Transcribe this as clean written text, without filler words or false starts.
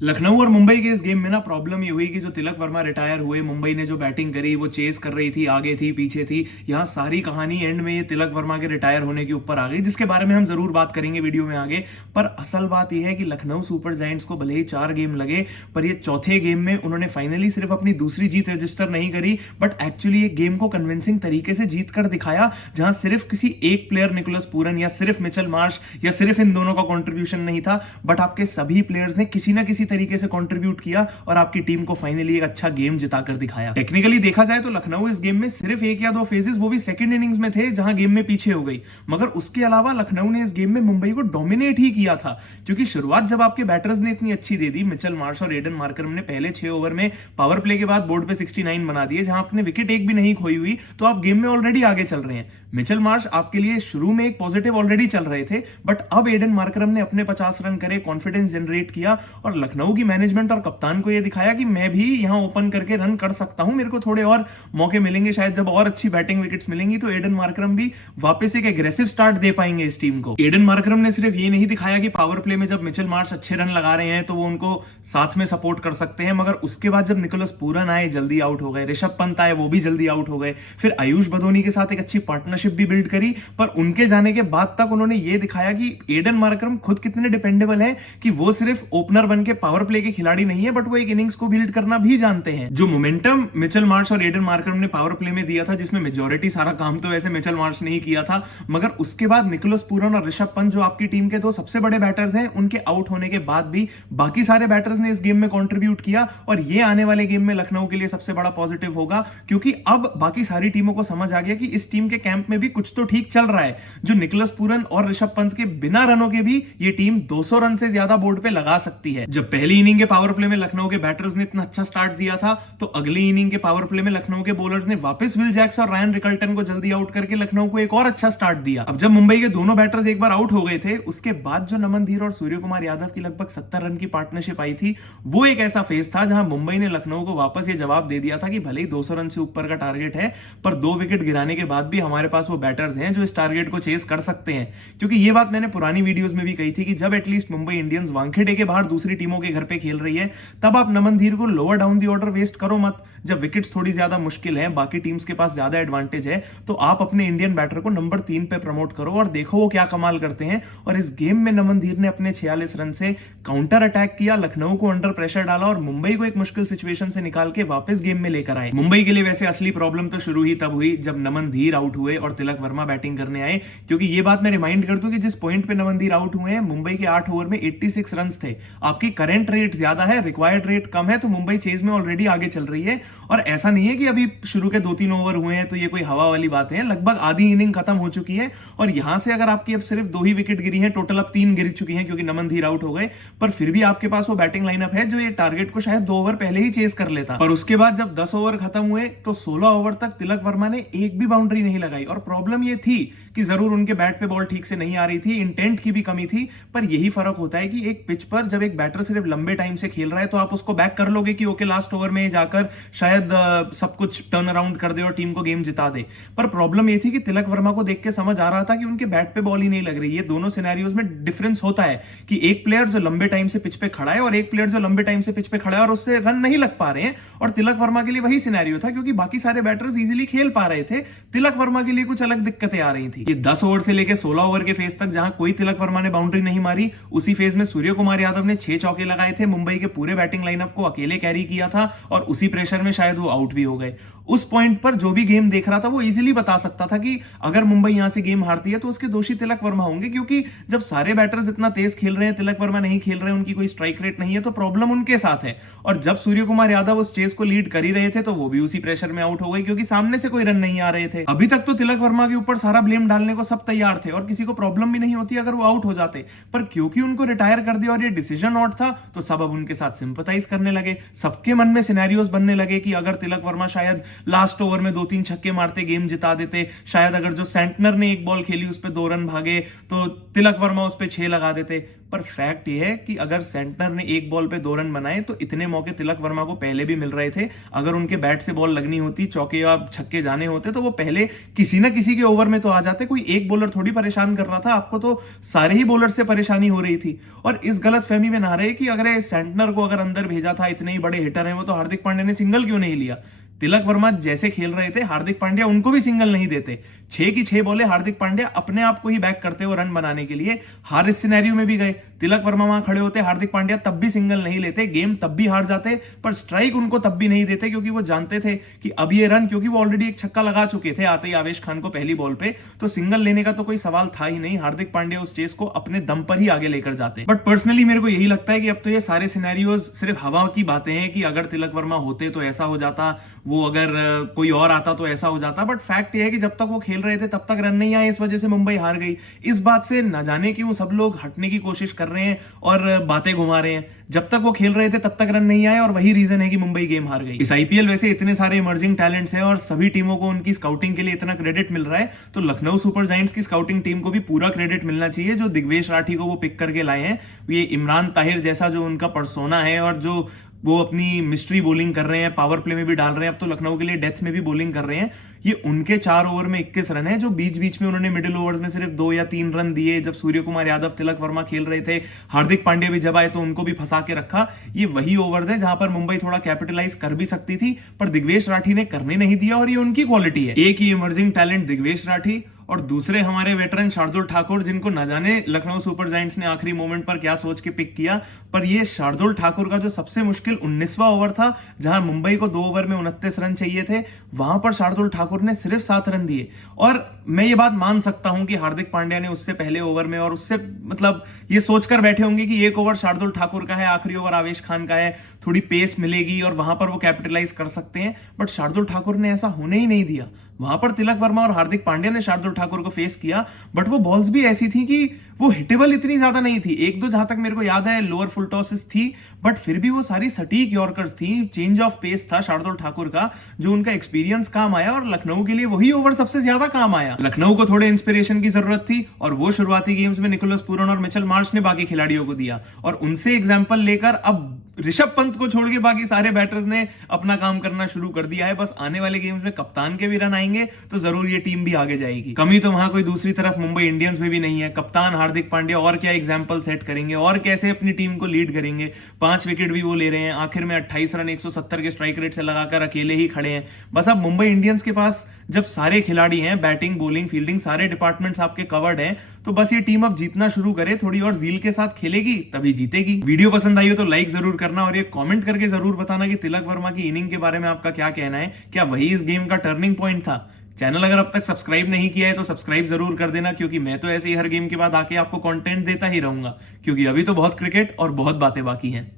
लखनऊ और मुंबई के इस गेम में ना प्रॉब्लम ये हुई कि जो तिलक वर्मा रिटायर हुए, मुंबई ने जो बैटिंग करी वो चेस कर रही थी, आगे थी पीछे थी। यहाँ सारी कहानी एंड में ये तिलक वर्मा के रिटायर होने के ऊपर आ गई, जिसके बारे में हम जरूर बात करेंगे वीडियो में आगे। पर असल बात यह है कि लखनऊ सुपर जायंट्स को भले ही 4 गेम लगे, पर ये चौथे गेम में उन्होंने फाइनली सिर्फ अपनी दूसरी जीत रजिस्टर नहीं करी, बट एक्चुअली एक गेम को कन्विंसिंग तरीके से जीत कर दिखाया, जहां सिर्फ किसी एक प्लेयर निकोलस पूरन या सिर्फ मिचेल मार्श या सिर्फ इन दोनों का कॉन्ट्रीब्यूशन नहीं था, बट आपके सभी प्लेयर्स ने किसी ना किसी तरीके से कॉन्ट्रीब्यूट किया और आपकी टीम को फाइनली एक अच्छा गेम जिताकर दिखाया। टेक्निकली देखा जाए तो लखनऊ इस गेम में सिर्फ 1 या 2 फेजेस, वो भी सेकंड इनिंग्स में थे, जहां गेम में पीछे हो गई। मगर उसके अलावा लखनऊ ने इस गेम में मुंबई को डोमिनेट ही किया था, क्योंकि शुरुआत जब आपके बैटर्स ने इतनी अच्छी दे दी, मिचेल मार्श और एडन मार्करम ने पहले 6 ओवर में पावर प्ले के बाद बोर्ड पे 69 बना दिए, जहां आपने विकेट एक भी नहीं खोई हुई, तो आप गेम में ऑलरेडी आगे चल रहे हैं। मिचेल मार्श आपके लिए शुरू में एक पॉजिटिव ऑलरेडी चल रहे थे, बट अब एडन मार्करम ने अपने 50 रन करे, कॉन्फिडेंस जनरेट किया और लखनऊ की मैनेजमेंट और कप्तान को यह दिखाया कि मैं भी यहां ओपन करके रन कर सकता हूं, मेरे को थोड़े और मौके मिलेंगे, शायद जब और अच्छी बैटिंग विकेट्स मिलेंगी तो एडन मार्करम भी वापस एक एग्रेसिव स्टार्ट दे पाएंगे इस टीम को। एडन मार्करम ने सिर्फ ये नहीं दिखाया कि पावर प्ले में जब मिचेल मार्श अच्छे रन लगा रहे हैं तो वो उनको साथ में सपोर्ट कर सकते हैं, मगर उसके बाद जब निकोलस पूरन आए जल्दी आउट हो गए, ऋषभ पंत आए वो भी जल्दी आउट हो गए, फिर आयुष बदोनी के साथ एक अच्छी पार्टनरशिप भी बिल्ड करी, पर उनके जाने के बाद तक उन्होंने ये दिखाया कि एडन मार्करम खुद कितने डिपेंडेबल हैं, कि वो सिर्फ ओपनर बन के पावर प्ले के खिलाड़ी नहीं है, बट वो एक इनिंग्स को बिल्ड करना भी जानते हैं। जो मोमेंटम मिचेल मार्श और एडन मार्करम ने पावर प्ले में दिया था, जिसमें मेजॉरिटी सारा काम तो वैसे मिचेल मार्श ने ही किया था, मगर उसके बाद निकोलस पूरन और ऋषभ पंत जो आपकी टीम के 2 सबसे बड़े बैटर्स हैं, उनके आउट होने के बाद भी बाकी सारे बैटर्स ने इस गेम में कंट्रीब्यूट किया, और ये आने वाले गेम में लखनऊ के लिए सबसे बड़ा पॉजिटिव होगा, क्योंकि अब बाकी सारी टीमों को समझ आ गया कि इस टीम के कैंप में भी कुछ तो ठीक चल रहा है। जो निकोलस पूरन और ऋषभ पंत के बिना रनों के भी ये टीम 200 रन से ज्यादा बोर्ड पे लगा सकती है। जब पहली इनिंग के पावर प्ले में लखनऊ के बैटर्स ने इतना अच्छा स्टार्ट दिया था, तो अगली इनिंग के पावर प्ले में लखनऊ के बॉलर्स ने वापस विल जैक्स और रायन रिकल्टन को जल्दी आउट करके लखनऊ को एक और अच्छा स्टार्ट दिया। अब जब मुंबई के दोनों बैटर्स एक बार आउट हो गए थे, उसके बाद जो नमन धीर और सूर्य कुमार यादव की लगभग 70 रन की पार्टनरशिप आई थी, वो एक ऐसा फेज था जहां मुंबई ने लखनऊ को वापस ये जवाब दे दिया था कि भले ही 200 रन से ऊपर का टारगेट है, पर 2 विकेट गिराने के बाद भी हमारे पास वो बैटर्स हैं जो इस टारगेट को चेस कर सकते हैं। क्योंकि ये बात मैंने पुरानी वीडियोस में भी कही थी कि जब एटलीस्ट मुंबई इंडियंस वानखेड़े के बाहर दूसरी टीमों के घर पे खेल रही है, तब आप नमन धीर को lower down the order waste करो मत। जब विकेट्स थोड़ी ज्यादा मुश्किल है, बाकी टीम्स के पास ज्यादा एडवांटेज है, तो आप अपने इंडियन बैटर को नंबर 3 पे प्रमोट करो और देखो वो क्या कमाल करते हैं। और इस गेम में नमन धीर ने अपने 46 रन से काउंटर अटैक किया, लखनऊ को अंडर प्रेशर डाला और मुंबई को एक मुश्किल सिचुएशन से निकाल के वापस गेम में लेकर आए। मुंबई के लिए वैसे असली प्रॉब्लम तो शुरू ही तब हुई जब नमन धीर आउट हुए और तिलक वर्मा बैटिंग करने आए, क्योंकि ये बात मैं रिमाइंड कर दूं कि जिस पॉइंट पे नमन धीर आउट हुए हैं, मुंबई के 8 ओवर में 86 रन थे। आपकी करंट रेट ज्यादा है, रिक्वायर्ड रेट कम है, तो मुंबई चेज में ऑलरेडी आगे चल रही है। और ऐसा नहीं है कि अभी शुरू के 2-3 ओवर हुए हैं तो ये कोई हवा वाली बात है, लगभग आधी इनिंग खत्म हो चुकी है, और यहां से अगर आपकी अब सिर्फ 2 ही विकेट गिरी हैं, टोटल अब 3 गिर चुकी हैं क्योंकि नमन धीर आउट हो गए, पर फिर भी आपके पास वो बैटिंग लाइनअप है जो ये टारगेट को शायद 2 ओवर पहले ही चेस कर लेता। पर उसके बाद जब 10 ओवर खत्म हुए तो 16 ओवर तक तिलक वर्मा ने एक भी बाउंड्री नहीं लगाई, और प्रॉब्लम ये थी कि जरूर उनके बैट पे बॉल ठीक से नहीं आ रही थी, इंटेंट की भी कमी थी, पर यही फर्क होता है कि एक पिच पर जब एक बैटर सिर्फ लंबे टाइम से खेल रहा है तो आप उसको बैक कर लोगे कि ओके लास्ट ओवर में जाकर शायद सब कुछ टर्न अराउंड कर दे और टीम को गेम जिता दे। पर प्रॉब्लम ये थी कि तिलक वर्मा को देख के समझ आ रहा था कि उनके बैट पे बॉल ही नहीं लग रही है। दोनों सिनेरियोज में डिफरेंस होता है कि एक प्लेयर जो लंबे टाइम से पिच पे खड़ा है और एक प्लेयर जो लंबे टाइम से पिच पे खड़ा है और उससे रन नहीं लग पा रहे हैं, और तिलक वर्मा के लिए वही सिनेरियो था, क्योंकि बाकी सारे बैटर्स इजीली खेल पा रहे थे, तिलक वर्मा के लिए कुछ अलग दिक्कतें आ रही थी। ये 10 ओवर से लेके 16 ओवर के फेज तक जहां कोई तिलक वर्मा ने बाउंड्री नहीं मारी, उसी फेज में सूर्य कुमार यादव ने 6 चौके लगाए थे, मुंबई के पूरे बैटिंग लाइनअप को अकेले कैरी किया था, और उसी प्रेशर में शायद वो आउट भी हो गए। उस पॉइंट पर जो भी गेम देख रहा था वो इजीली बता सकता था कि अगर मुंबई यहां से गेम हारती है तो उसके दोषी तिलक वर्मा होंगे, क्योंकि जब सारे बैटर्स इतना तेज खेल रहे हैं, तिलक वर्मा नहीं खेल रहे हैं, उनकी कोई स्ट्राइक रेट नहीं है, तो प्रॉब्लम उनके साथ है। और जब सूर्य कुमार यादव उस चेस को लीड कर ही रहे थे तो वो भी उसी प्रेशर में आउट हो गए, क्योंकि सामने से कोई रन नहीं आ रहे थे। अभी तक तो तिलक वर्मा के ऊपर सारा ब्लेम डालने को सब तैयार थे और किसी को प्रॉब्लम भी नहीं होती अगर वो आउट हो जाते, पर क्योंकि उनको रिटायर कर दिया और ये डिसीजन आउट था, तो सब अब उनके साथ सिंपैथाइज करने लगे। सबके मन में सिनेरियोस बनने लगे कि अगर तिलक वर्मा शायद लास्ट ओवर में 2-3 छक्के मारते गेम जिता देते, शायद अगर जो सेंटनर ने एक बॉल खेली उस पर 2 रन भागे तो तिलक वर्मा उस पर 6 लगा देते। पर फैक्ट ये है कि अगर सेंटनर ने एक बॉल पे 2 रन बनाए तो इतने मौके तिलक वर्मा को पहले भी मिल रहे थे। अगर उनके बैट से बॉल लगनी होती, चौके या छक्के जाने होते, तो वो पहले किसी ना किसी के ओवर में तो आ जाते। कोई एक बॉलर थोड़ी परेशान कर रहा था आपको, तो सारे ही बॉलर से परेशानी हो रही थी। और इस गलत फहमी में ना रहे कि अगर सेंटनर को अगर अंदर भेजा था, इतने ही बड़े हिटर हैं वो, तो हार्दिक पांड्या ने सिंगल क्यों नहीं लिया। तिलक वर्मा जैसे खेल रहे थे, हार्दिक पांड्या उनको भी सिंगल नहीं देते। 6 की 6 बॉलें हार्दिक पांड्या अपने आप को ही बैक करते हो रन बनाने के लिए। हार इस सिनेरियो में भी गए, तिलक वर्मा वहां खड़े होते, हार्दिक पांड्या तब भी सिंगल नहीं लेते, गेम तब भी हार जाते, पर स्ट्राइक उनको तब भी नहीं देते क्योंकि वो जानते थे कि अब ये रन, क्योंकि वो ऑलरेडी एक छक्का लगा चुके थे आते ही आवेश खान को पहली बॉल पे, तो सिंगल लेने का तो कोई सवाल था ही नहीं। हार्दिक पांड्या उस चेस को अपने दम पर ही आगे लेकर जाते। बट पर्सनली मेरे को यही लगता है कि अब तो ये सारे सिनेरियोज सिर्फ हवा की बातें हैं कि अगर तिलक वर्मा होते तो ऐसा हो जाता, वो अगर कोई और आता तो ऐसा हो जाता। बट फैक्ट ये है कि जब तक वो खेल रहे थे तब तक रन नहीं आए, इस वजह से मुंबई हार गई। इस बात से न जाने क्यों सब लोग हटने की कोशिश कर रहे हैं और बातें घुमा रहे हैं। जब तक वो खेल रहे थे तब तक रन नहीं आए और वही रीजन है कि मुंबई गेम हार गई। इस आईपीएल वैसे इतने सारे इमर्जिंग टैलेंट्स हैं और सभी टीमों को उनकी स्काउटिंग के लिए इतना क्रेडिट मिल रहा है, तो लखनऊ सुपर जायंट्स की स्काउटिंग टीम को भी पूरा क्रेडिट मिलना चाहिए जो दिग्वेश राठी को वो पिक करके लाए हैं। ये इमरान ताहिर जैसा जो उनका पर्सोना है और जो वो अपनी मिस्ट्री बॉलिंग कर रहे हैं, पावर प्ले में भी डाल रहे हैं, अब तो लखनऊ के लिए डेथ में भी बॉलिंग कर रहे हैं। ये उनके 4 ओवर में 21 रन है, जो बीच बीच में उन्होंने मिडिल ओवर्स में सिर्फ 2 या 3 रन दिए। जब सूर्य कुमार यादव, तिलक वर्मा खेल रहे थे, हार्दिक पांड्या भी जब आए तो उनको भी फंसा के रखा। ये वही ओवर्स हैं जहां पर मुंबई थोड़ा कैपिटलाइज कर भी सकती थी, पर दिग्वेश राठी ने करने नहीं दिया और ये उनकी क्वालिटी है। एक ही इमर्जिंग टैलेंट दिग्वेश राठी और दूसरे हमारे वेटरन शार्दुल ठाकुर, जिनको न जाने लखनऊ सुपर जायंट्स ने आखिरी मोमेंट पर क्या सोच के पिक किया। पर ये शार्दुल ठाकुर का जो सबसे मुश्किल 19वां ओवर था, जहां मुंबई को 2 ओवर में 29 रन चाहिए थे, वहां पर शार्दुल ठाकुर ने सिर्फ 7 रन दिए। और मैं ये बात मान सकता हूं कि हार्दिक पांड्या ने उससे पहले ओवर में और उससे मतलब ये सोचकर बैठे होंगे कि एक ओवर शार्दुल ठाकुर का है, आखिरी ओवर आवेश खान का है, थोड़ी पेस मिलेगी और वहां पर वो कैपिटलाइज कर सकते हैं। बट शार्दुल ठाकुर ने ऐसा होने ही नहीं दिया। वहां पर तिलक वर्मा और हार्दिक पांड्या ने शार्दुल ठाकुर को फेस किया, बट वो बॉल्स भी ऐसी थी कि वो हिटेबल इतनी ज्यादा नहीं थी। 1-2 जहां तक मेरे को याद है लोअर फुल टॉसेस थी, बट फिर भी वो सारी सटीक यॉर्कर्स थी। चेंज ऑफ पेस था शार्दुल ठाकुर का, जो उनका एक्सपीरियंस काम आया और लखनऊ के लिए वही ओवर सबसे ज्यादा काम आया। लखनऊ को थोड़े इंस्पिरेशन की जरूरत थी और वो शुरुआती गेम्स में निकोलस पूरन और मिचेल मार्श ने बाकी खिलाड़ियों को दिया, और उनसे एग्जाम्पल लेकर अब ऋषभ पंत को छोड़ के बाकी सारे बैटर्स ने अपना काम करना शुरू कर दिया है। बस आने वाले गेम्स में कप्तान के भी रन आएंगे तो जरूर ये टीम भी आगे जाएगी। कमी तो वहां कोई दूसरी तरफ मुंबई इंडियंस में भी नहीं है। कप्तान हार्दिक पांड्या और क्या एग्जाम्पल सेट करेंगे और कैसे अपनी टीम को लीड करेंगे। 5 विकेट भी वो ले रहे हैं, आखिर में 28 रन 170 के स्ट्राइक रेट से लगाकर अकेले ही खड़े हैं। बस अब मुंबई इंडियंस के पास जब सारे खिलाड़ी हैं, बैटिंग, बॉलिंग, फील्डिंग, सारे डिपार्टमेंट्स आपके कवर्ड हैं, तो बस ये टीम अब जीतना शुरू करे, थोड़ी और जील के साथ खेलेगी तभी जीतेगी। वीडियो पसंद आई हो तो लाइक जरूर करना और ये कमेंट करके जरूर बताना कि तिलक वर्मा की इनिंग के बारे में आपका क्या कहना है। क्या वही इस गेम का टर्निंग पॉइंट था? चैनल अगर अब तक सब्सक्राइब नहीं किया है तो सब्सक्राइब जरूर कर देना, क्योंकि मैं तो ऐसे ही हर गेम के बाद आके आपको कंटेंट देता ही रहूंगा, क्योंकि अभी तो बहुत क्रिकेट और बहुत बातें बाकी हैं।